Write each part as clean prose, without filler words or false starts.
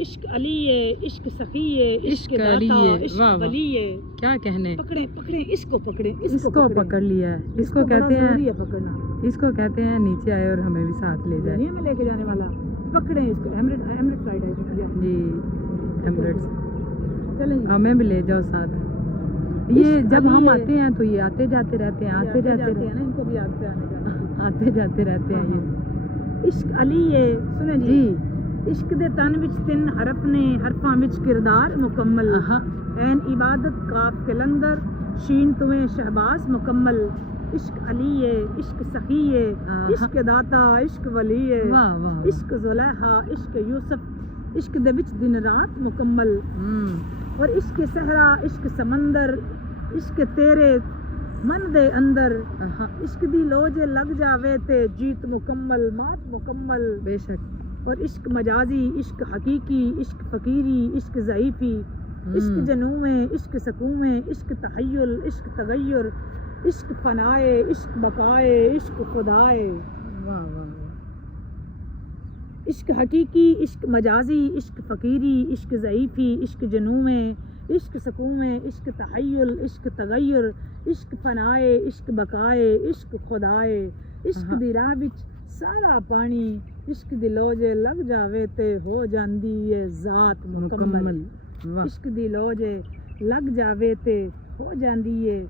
عشق علی ہے، عشق سخی ہے، عشق علی داتا، ہے، عشق واہ واہ، ولی ہے. کیا کہنے. پکڑیں پکڑیں اس کو، پکڑیں اس کو پکڑ لیا ہے. اس کو کہتے بڑا ہیں، ضروری ہے پکڑنا. اس کو کہتے ہیں نیچے آئے اور ہمیں بھی ساتھ لے جائے. نہیں ہمیں لے کے جانے والا. پکڑیں اس کو. ایمریٹ فلائٹ ہے جی ایمریٹس. چلیں جی. ہمیں بھی لے جاؤ ساتھ. یہ جب ہم آتے ہیں تو یہ آتے جاتے رہتے ہیں، آتے جاتے ہیں نا، ان کو بھی آتے آنے جانے. آتے جاتے رہتے ہیں یہ. عشق علی ہے. سنیں جی. عشق دے تن وچ تین حرف نے، حرفاں وچ کردار مکمل. این عبادت کاف کلندر، شین تویں شہباز مکمل. عشق علی ہے، عشق سخی ہے، عشق داتا، عشق ولی ہے. عشق زلیخا، عشق یوسف، عشق دے وچ دن رات مکمل. اور عشق صحرا، عشق سمندر، عشق تیرے من دے اندر. عشق دی لوجے لگ جاوے تے جیت مکمل، مات مکمل. بے شک. اور عشق مجازی، عشق حقیقی، عشق فقیری، عشق ضعیفی، عشق جنویں، عشق سکویں، عشق تحیل، عشق تغیر، عشق فنائے، عشق بقائے، عشق خدائے. عشق حقیقی، عشق مجازی، عشق فقیری، عشق ضعیفی، عشق جنویں، عشق سکویں، عشق تحیل، عشق تغیر، عشق فنائے، عشق بقائے، عشق خدائے. عشق دی راہ وچ سارا پانی، عشق دی لوجے لگ جاوے تے ہو جاندی ہے ذات مکمل. عشق دی لوجے لگ جاوے تے ہو جاندی ہے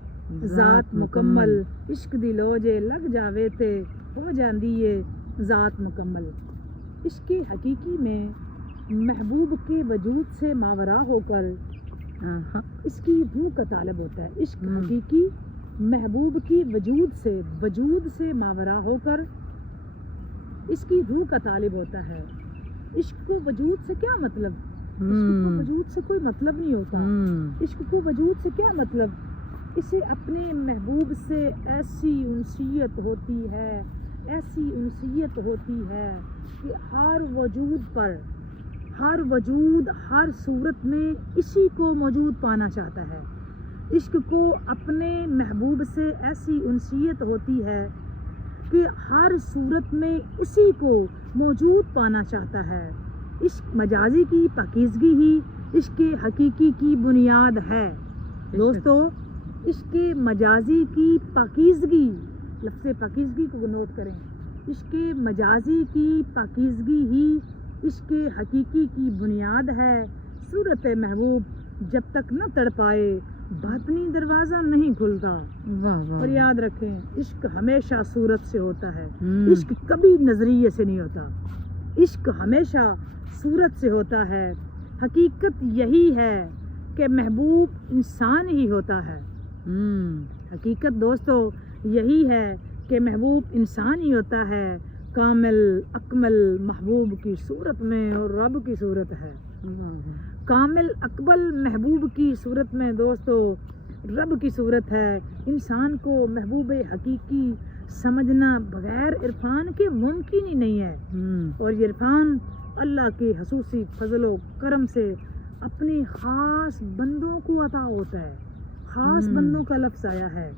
ذات مکمل. عشق دی لوجے لگ جاوے تے ہو جاندی ہے ذات مکمل. عشق حقیقی میں محبوب کے وجود سے ماورا ہو کر اس کی روح کا طالب ہوتا ہے. عشق حقیقی محبوب کی وجود سے ماورا ہو کر اس کی روح کا طالب ہوتا ہے. عشق کو وجود سے کیا مطلب؟ عشق کو وجود سے کوئی مطلب نہیں ہوتا. عشق کو وجود سے کیا مطلب؟ اسے اپنے محبوب سے ایسی انسیت ہوتی ہے، ایسی انسیت ہوتی ہے کہ ہر وجود پر، ہر وجود، ہر صورت میں اسی کو موجود پانا چاہتا ہے. عشق کو اپنے محبوب سے ایسی انسیت ہوتی ہے کہ ہر صورت میں اسی کو موجود پانا چاہتا ہے. عشق مجازی کی پاکیزگی ہی عشق حقیقی کی بنیاد ہے. دوستو، عشق مجازی کی پاکیزگی، لفظ پاکیزگی کو نوٹ کریں. عشق مجازی کی پاکیزگی ہی عشق حقیقی کی بنیاد ہے. صورت محبوب جب تک نہ تڑپائے باطنی دروازہ نہیں کھلتا. اور یاد رکھیں، عشق ہمیشہ صورت سے ہوتا ہے، عشق کبھی نظریے سے نہیں ہوتا. عشق ہمیشہ صورت سے ہوتا ہے. حقیقت یہی ہے کہ محبوب انسان ہی ہوتا ہے. حقیقت دوستو یہی ہے کہ محبوب انسان ہی ہوتا ہے. کامل اکمل محبوب کی صورت میں اور رب کی صورت ہے. کامل اکمل محبوب کی صورت میں دوستو رب کی صورت ہے. انسان کو محبوب حقیقی سمجھنا بغیر عرفان کے ممکن ہی نہیں ہے. اور یہ عرفان اللہ کے خصوصی فضل و کرم سے اپنے خاص بندوں کو عطا ہوتا ہے. خاص بندوں کا لفظ آیا ہے.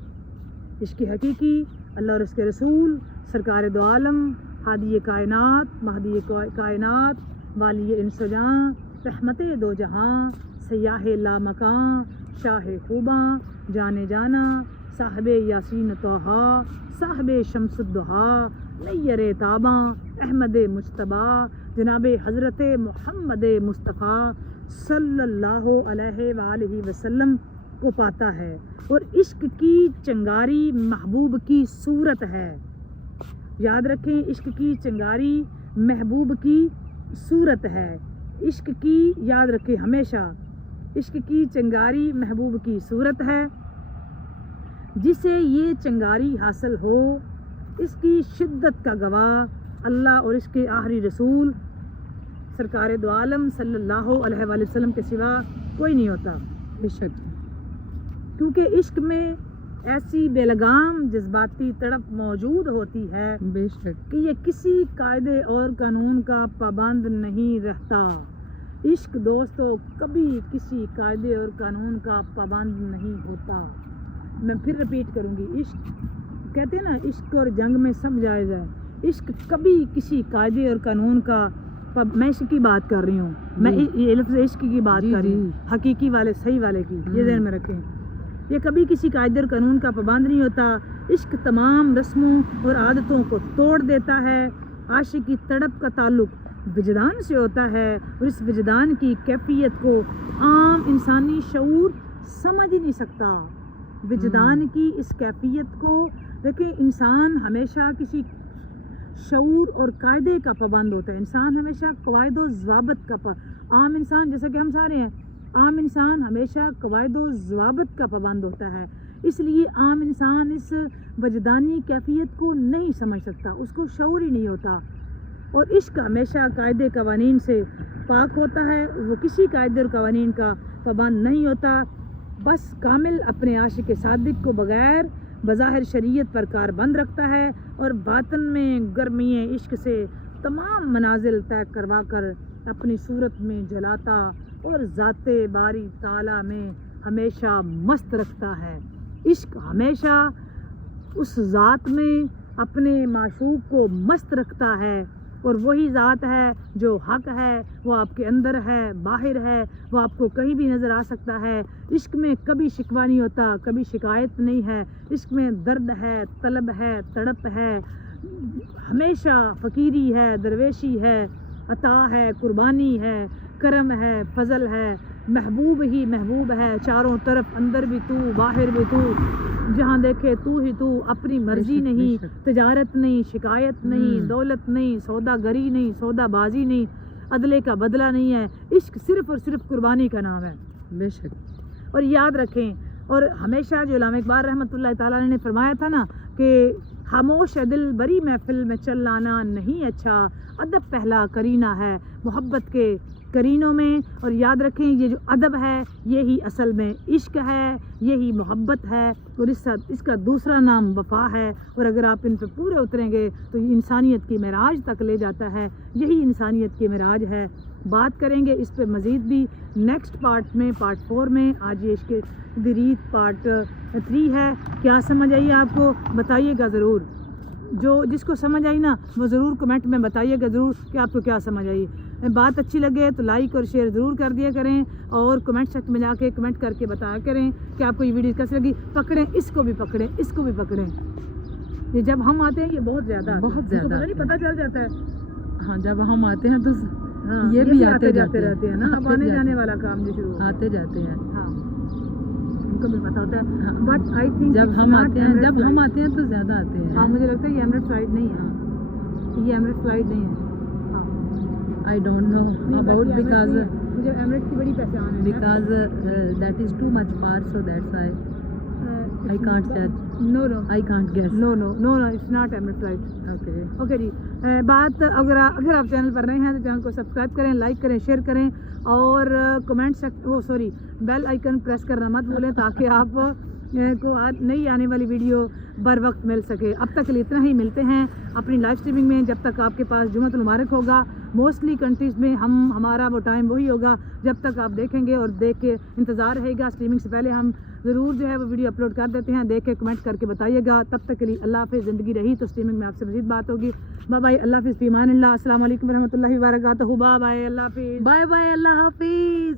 عشق حقیقی اللہ اور اس کے رسول سرکار دو عالم، ہادی کائنات، مہدی کائنات، والی انس و جاں، رحمت دو جہاں، سیاح لامکاں، شاہ خوباں، جانے جانا، صاحب یاسین طہا، صاحب شمس الضحیٰ، نیر تاباں، احمد مجتبیٰ، جناب حضرت محمد مصطفیٰ صلی اللہ علیہ وآلہ وسلم کو پاتا ہے. اور عشق کی چنگاری محبوب کی صورت ہے. یاد رکھیں، عشق کی چنگاری محبوب کی صورت ہے. عشق کی، یاد رکھیں ہمیشہ، عشق کی چنگاری محبوب کی صورت ہے. جسے یہ چنگاری حاصل ہو اس کی شدت کا گواہ اللہ اور اس کے آخری رسول سرکار دو عالم صلی اللہ علیہ وآلہ وسلم کے سوا کوئی نہیں ہوتا. بے شک، کیونکہ عشق میں ایسی بے لگام جذباتی تڑپ موجود ہوتی ہے بے شک کہ یہ کسی قاعدے اور قانون کا پابند نہیں رہتا. عشق دوستو کبھی کسی قاعدے اور قانون کا پابند نہیں ہوتا. میں پھر رپیٹ کروں گی، عشق کہتے ہیں نا، عشق اور جنگ میں سب جائز ہے. عشق کبھی کسی قاعدے اور قانون کا میں عشق کی بات کر رہی ہوں، میں یہ لفظ عشق کی بات کر رہی ہوں، حقیقی والے صحیح والے کی، یہ ذہن میں رکھیں۔ یہ کبھی کسی قاعدے اور قانون کا پابند نہیں ہوتا، عشق تمام رسموں اور عادتوں کو توڑ دیتا ہے۔ عاشق کی تڑپ کا تعلق وجدان سے ہوتا ہے، اور اس وجدان کی کیفیت کو عام انسانی شعور سمجھ ہی نہیں سکتا۔ وجدان کی اس کیفیت کو دیکھیں، انسان ہمیشہ کسی شعور اور قاعدے کا پابند ہوتا ہے، انسان ہمیشہ قواعد و ضوابط کا عام انسان جیسا کہ ہم سارے ہیں، عام انسان ہمیشہ قواعد و ضوابط کا پابند ہوتا ہے، اس لیے عام انسان اس وجدانی کیفیت کو نہیں سمجھ سکتا، اس کو شعور ہی نہیں ہوتا۔ اور عشق ہمیشہ قاعدے قوانین سے پاک ہوتا ہے، وہ کسی قاعدے اور قوانین کا پابند نہیں ہوتا، بس کامل اپنے عاشق صادق کو بغیر بظاہر شریعت پر کاربند رکھتا ہے، اور باطن میں گرمی عشق سے تمام منازل طے کروا کر اپنی صورت میں جلاتا اور ذات باری تعالیٰ میں ہمیشہ مست رکھتا ہے۔ عشق ہمیشہ اس ذات میں اپنے معشوق کو مست رکھتا ہے، اور وہی ذات ہے جو حق ہے، وہ آپ کے اندر ہے، باہر ہے، وہ آپ کو کہیں بھی نظر آ سکتا ہے۔ عشق میں کبھی شکوہ نہیں ہوتا، کبھی شکایت نہیں ہے، عشق میں درد ہے، طلب ہے، تڑپ ہے، ہمیشہ فقیری ہے، درویشی ہے، عطا ہے، قربانی ہے، کرم ہے، فضل ہے، محبوب ہی محبوب ہے، چاروں طرف اندر بھی تو، باہر بھی تو، جہاں دیکھے تو ہی تو، اپنی مرضی نہیں، تجارت نہیں، شکایت نہیں، دولت نہیں، سودا گری نہیں، سودا بازی نہیں، عدلے کا بدلہ نہیں ہے، عشق صرف اور صرف قربانی کا نام ہے۔ بے شک۔ اور یاد رکھیں، اور ہمیشہ جو علامہ اقبال رحمۃ اللہ تعالیٰ نے فرمایا تھا نا کہ خاموش دل بری محفل میں چل لانا نہیں اچھا، ادب پہلا کرینہ ہے محبت کے کرینوں میں۔ اور یاد رکھیں، یہ جو ادب ہے یہی اصل میں عشق ہے، یہی محبت ہے، اور اس کا دوسرا نام وفا ہے، اور اگر آپ ان پہ پورے اتریں گے تو یہ انسانیت کی معراج تک لے جاتا ہے، یہی انسانیت کی معراج ہے۔ بات کریں گے اس پہ مزید بھی نیکسٹ پارٹ میں، پارٹ 4 میں۔ آج یہ عشق دریت پارٹ 3 ہے۔ کیا سمجھ آئی آپ کو؟ بتائیے گا ضرور، جس کو سمجھ آئی نا وہ ضرور کمنٹ میں بتائیے گا ضرور کہ آپ کو کیا سمجھ آئی۔ بات اچھی لگے تو لائک اور شیئر ضرور کر دیا کریں، اور کمنٹ سیکشن میں جا کے کمنٹ کر کے بتایا کریں کہ آپ کو یہ ویڈیو کیسی لگی۔ پکڑیں اس کو بھی، پکڑیں اس کو بھی، پکڑیں۔ یہ جب ہم آتے ہیں یہ بہت زیادہ نہیں پتہ چل جاتا ہے۔ ہاں، جب ہم آتے ہیں تو یہ بھی آتے جاتے رہتے ہیں نا، اب آنے جانے والا کام جو شروع آتے جاتے ہیں، ہاں ان کو بھی پتہ ہوتا ہے، بٹ آئی تھنک جب ہم آتے ہیں تو زیادہ آتے ہیں۔ ہاں مجھے لگتا ہے یہ ایمریٹ فلائٹ نہیں ہے، یہ ایمریٹ فلائٹ نہیں ہے۔ I don't know about because مجھے ایمریٹ کی بڑی پہچان ہے، because that is too much far, so that's why I can't judge. No, I can't guess. no, it's not Emirates flight. Okay. Okay جی، بات اگر آپ چینل پر نئے ہیں تو چینل کو سبسکرائب کریں، لائک کریں، شیئر کریں، اور کمنٹ بیل آئیکن پریس کرنا مت بھولیں تاکہ آپ کو نئی آنے والی ویڈیو بر وقت مل سکے۔ اب تک کے لیے اتنا ہی، ملتے ہیں اپنی لائیو اسٹریمنگ میں، جب تک آپ کے پاس جمعۃ المبارک ہوگا۔ موسٹلی کنٹریز میں ہمارا وہ ٹائم وہی ہوگا جب تک آپ دیکھیں گے، اور دیکھ کے انتظار رہے گا۔ اسٹریمنگ سے پہلے ہم ضرور جو ہے وہ ویڈیو اپلوڈ کر دیتے ہیں، دیکھ کے کمنٹ کر کے بتائیے گا۔ تب تک کے لیے اللہ حافظ، زندگی رہی تو اسٹریمنگ میں آپ سے مزید بات ہوگی۔ بائے بائے، اللہ حافظ، فی امان اللہ، السلام علیکم ورحمۃ اللہ وبرکاتہ، بائے بائے، اللہ حافظ، Bye bye, Allah Hafiz.